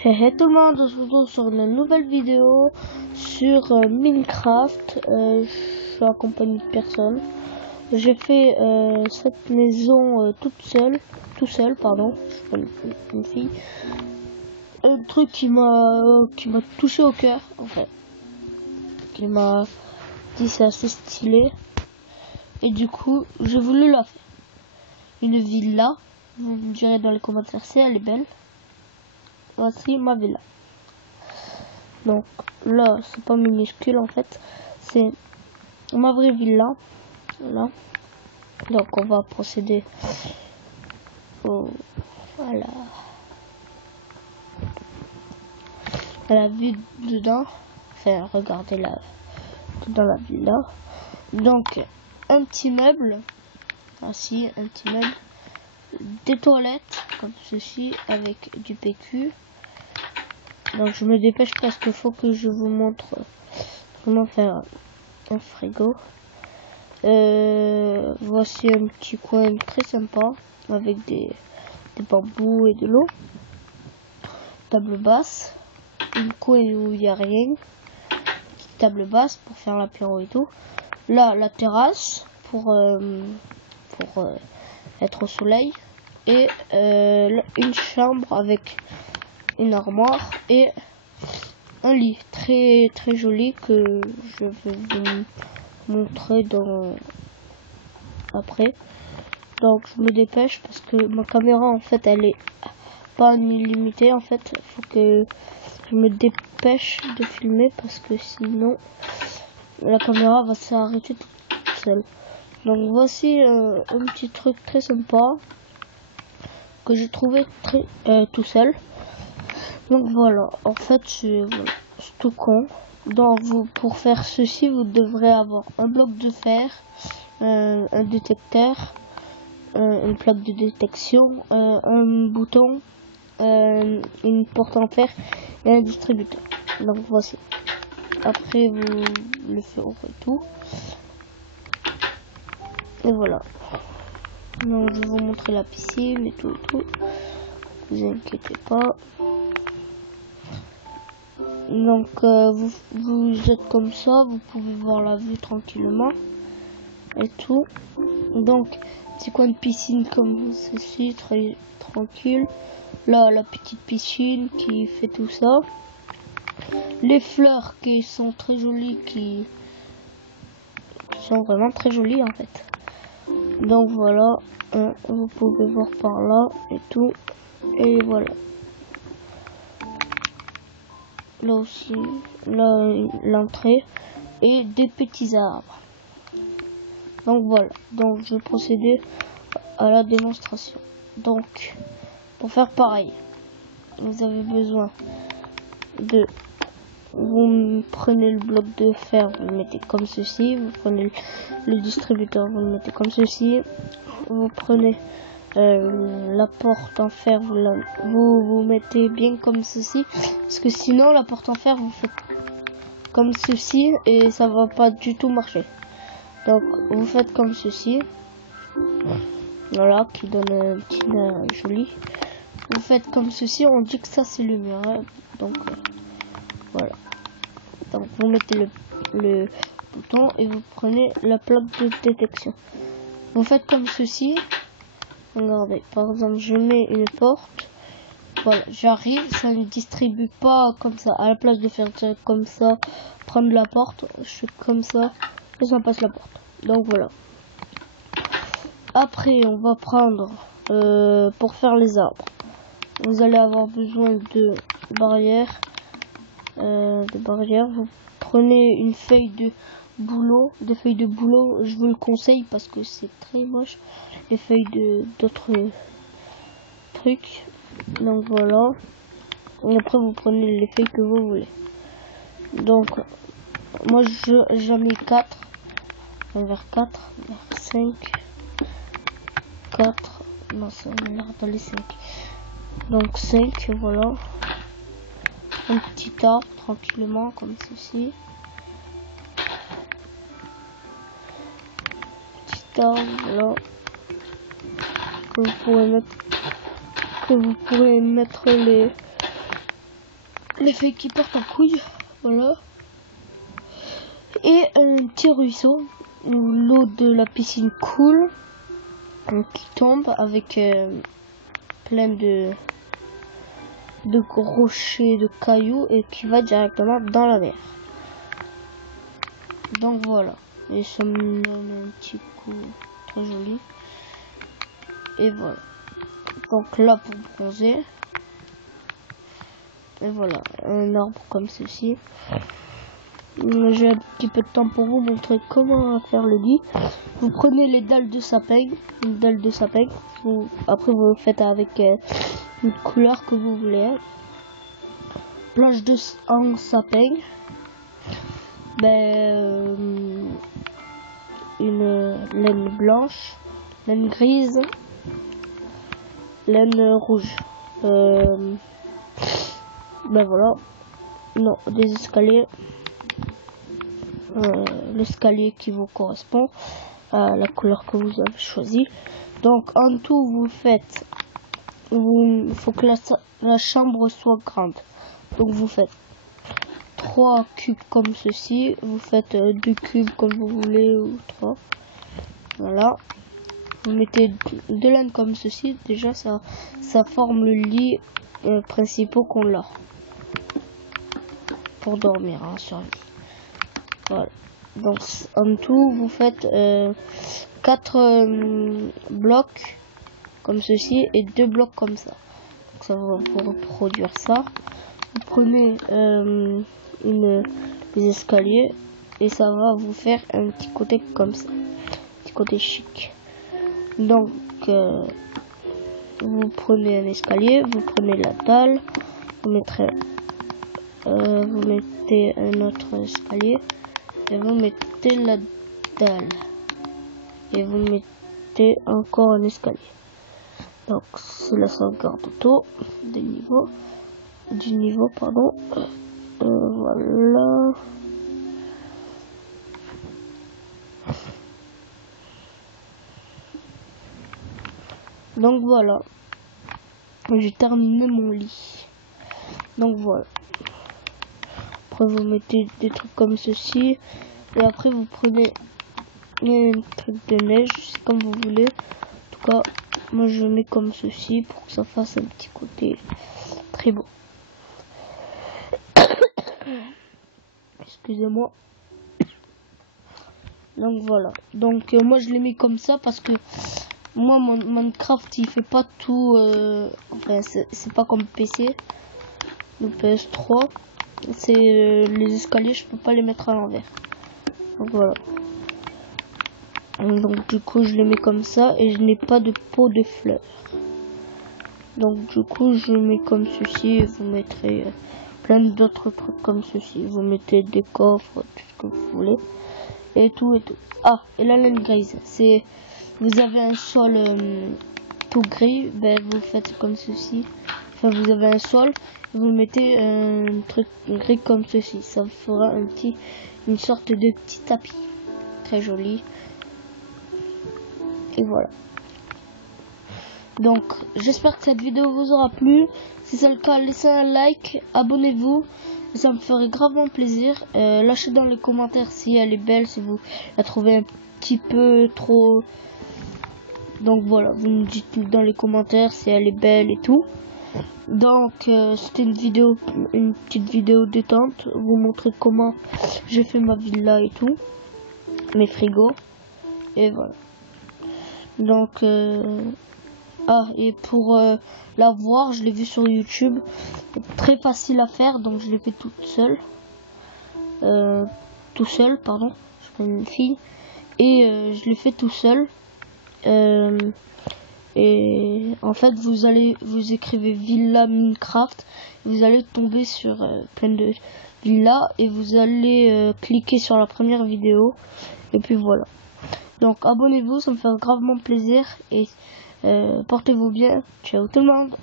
Hey, hey tout le monde, on se retrouve sur une nouvelle vidéo sur Minecraft. Je suis accompagné de personne. J'ai fait cette maison tout seul, pardon. Je suis pas une fille. Un truc qui m'a touché au cœur, en fait. Qui m'a dit c'est assez stylé. Et du coup, j'ai voulu la faire. Une villa. Vous me direz dans les commentaires si elle est belle. Voici ma villa. Donc là, c'est pas minuscule en fait, c'est ma vraie villa. Là. Donc on va procéder à la vue dedans. Enfin, regardez là, dans la villa. Donc un petit meuble, ainsi, un petit meuble, des toilettes comme ceci avec du PQ. Donc je me dépêche parce qu'il faut que je vous montre comment faire un frigo. Voici un petit coin très sympa avec des bambous et de l'eau. Table basse, une coin où il n'y a rien. Table basse pour faire l'apéro et tout. Là, la terrasse pour être au soleil. Et une chambre avec une armoire et un lit très très joli que je vais vous montrer après. Donc je me dépêche parce que ma caméra en fait elle est pas illimitée, en fait il faut que je me dépêche de filmer parce que sinon la caméra va s'arrêter toute seule. Donc voici un petit truc très sympa que j'ai trouvé très tout seul. Donc voilà, en fait c'est tout con. Donc pour faire ceci vous devrez avoir un bloc de fer, un détecteur, une plaque de détection, un bouton, une porte en fer et un distributeur. Donc voici. Après vous le ferez et tout. Et voilà. Donc je vais vous montrer la piscine et tout. Vous inquiétez pas. Donc vous êtes comme ça, vous pouvez voir la vue tranquillement et tout. Donc petit coin de piscine comme ceci, très tranquille. Là la petite piscine qui fait tout ça. Les fleurs qui sont très jolies, qui sont vraiment très jolies en fait. Donc voilà, vous pouvez voir par là et tout. Et voilà. Là aussi, là l'entrée et des petits arbres. Donc voilà, donc je vais procéder à la démonstration. Donc pour faire pareil, vous avez besoin de, vous prenez le bloc de fer, vous le mettez comme ceci, vous prenez le distributeur, vous le mettez comme ceci, vous prenez la porte en fer, vous mettez bien comme ceci, parce que sinon la porte en fer vous faites comme ceci et ça va pas du tout marcher. Donc vous faites comme ceci, voilà, qui donne un petit joli. Vous faites comme ceci, on dit que ça c'est le mur, hein. Donc voilà. Donc vous mettez le bouton et vous prenez la plaque de détection. Vous faites comme ceci. Regardez, par exemple, je mets une porte. Voilà, j'arrive, ça ne distribue pas comme ça. À la place de faire comme ça, prendre la porte, je fais comme ça et ça passe la porte. Donc voilà. Après, on va prendre pour faire les arbres. Vous allez avoir besoin de barrières. Vous prenez une feuille de bouleau, des feuilles de bouleau, je vous le conseille parce que c'est très moche, les feuilles d'autres trucs. Donc voilà, et après vous prenez les feuilles que vous voulez. Donc moi j'en ai 4, vers 4, vers 5, 4, non c'est dans les 5, donc 5, voilà. Un petit arbre tranquillement comme ceci. Petit arbre là que vous pourrez mettre les les feuilles qui partent en couille, voilà. Et un petit ruisseau où l'eau de la piscine coule, qui tombe avec plein de rochers, de cailloux et qui va directement dans la mer. Donc voilà, et ça me donne un petit coup très joli. Et voilà. Donc là pour bronzer. Et voilà, un arbre comme ceci. J'ai un petit peu de temps pour vous montrer comment faire le lit. Vous prenez les dalles de sapin, une dalle de sapin. Après vous le faites avec une couleur que vous voulez. Planche en sapin. Une laine blanche, laine grise, laine rouge. Voilà. Non, des escaliers. L'escalier qui vous correspond à la couleur que vous avez choisi. Donc en tout il faut que la chambre soit grande. Donc vous faites 3 cubes comme ceci, vous faites 2 cubes comme vous voulez ou 3. Voilà. Vous mettez 2 laines comme ceci, déjà ça forme le lit principal qu'on a pour dormir sur lui. Voilà. Donc en tout vous faites 4 blocs comme ceci et 2 blocs comme ça. Donc ça va vous reproduire ça. Vous prenez les escaliers et ça va vous faire un petit côté comme ça, un petit côté chic. Donc vous prenez un escalier, vous prenez la dalle, vous mettez un autre escalier et vous mettez la dalle et vous mettez encore un escalier. Donc c'est la sauvegarde auto du niveau pardon. Voilà. Donc voilà, j'ai terminé mon lit. Donc voilà. Après vous mettez des trucs comme ceci et après vous prenez un truc de neige, c'est comme vous voulez. En tout cas moi je mets comme ceci pour que ça fasse un petit côté très beau. Excusez-moi. Donc voilà. Donc moi je l'ai mis comme ça parce que moi mon Minecraft il fait pas tout. Enfin c'est pas comme PC. Le PS3. C'est les escaliers, je peux pas les mettre à l'envers. Donc voilà. Donc du coup je les mets comme ça et je n'ai pas de pot de fleurs. Donc du coup je mets comme ceci et vous mettrez plein d'autres trucs comme ceci. Vous mettez des coffres, tout ce que vous voulez. Et tout et tout. Ah, et la laine grise, c'est vous avez un sol tout gris, vous faites comme ceci. Enfin vous avez un sol, vous mettez un truc gris comme ceci. Ça fera une sorte de petit tapis. Très joli. Et voilà. Donc j'espère que cette vidéo vous aura plu. Si c'est le cas, laissez un like, abonnez-vous. Ça me ferait gravement plaisir. Lâchez dans les commentaires si elle est belle, si vous la trouvez un petit peu trop. Donc voilà, vous me dites dans les commentaires si elle est belle et tout. Donc c'était une petite vidéo détente. Vous montrer comment j'ai fait ma villa et tout, mes frigos. Et voilà. Donc et pour la voir, je l'ai vu sur YouTube. Très facile à faire, donc je l'ai fait toute seule. Tout seul, pardon. Je suis une fille. Et je l'ai fait tout seul. Et en fait, vous écrivez Villa Minecraft. Vous allez tomber sur plein de villas. Et vous allez cliquer sur la première vidéo. Et puis voilà. Donc abonnez-vous, ça me fait gravement plaisir. Et portez-vous bien. Ciao tout le monde.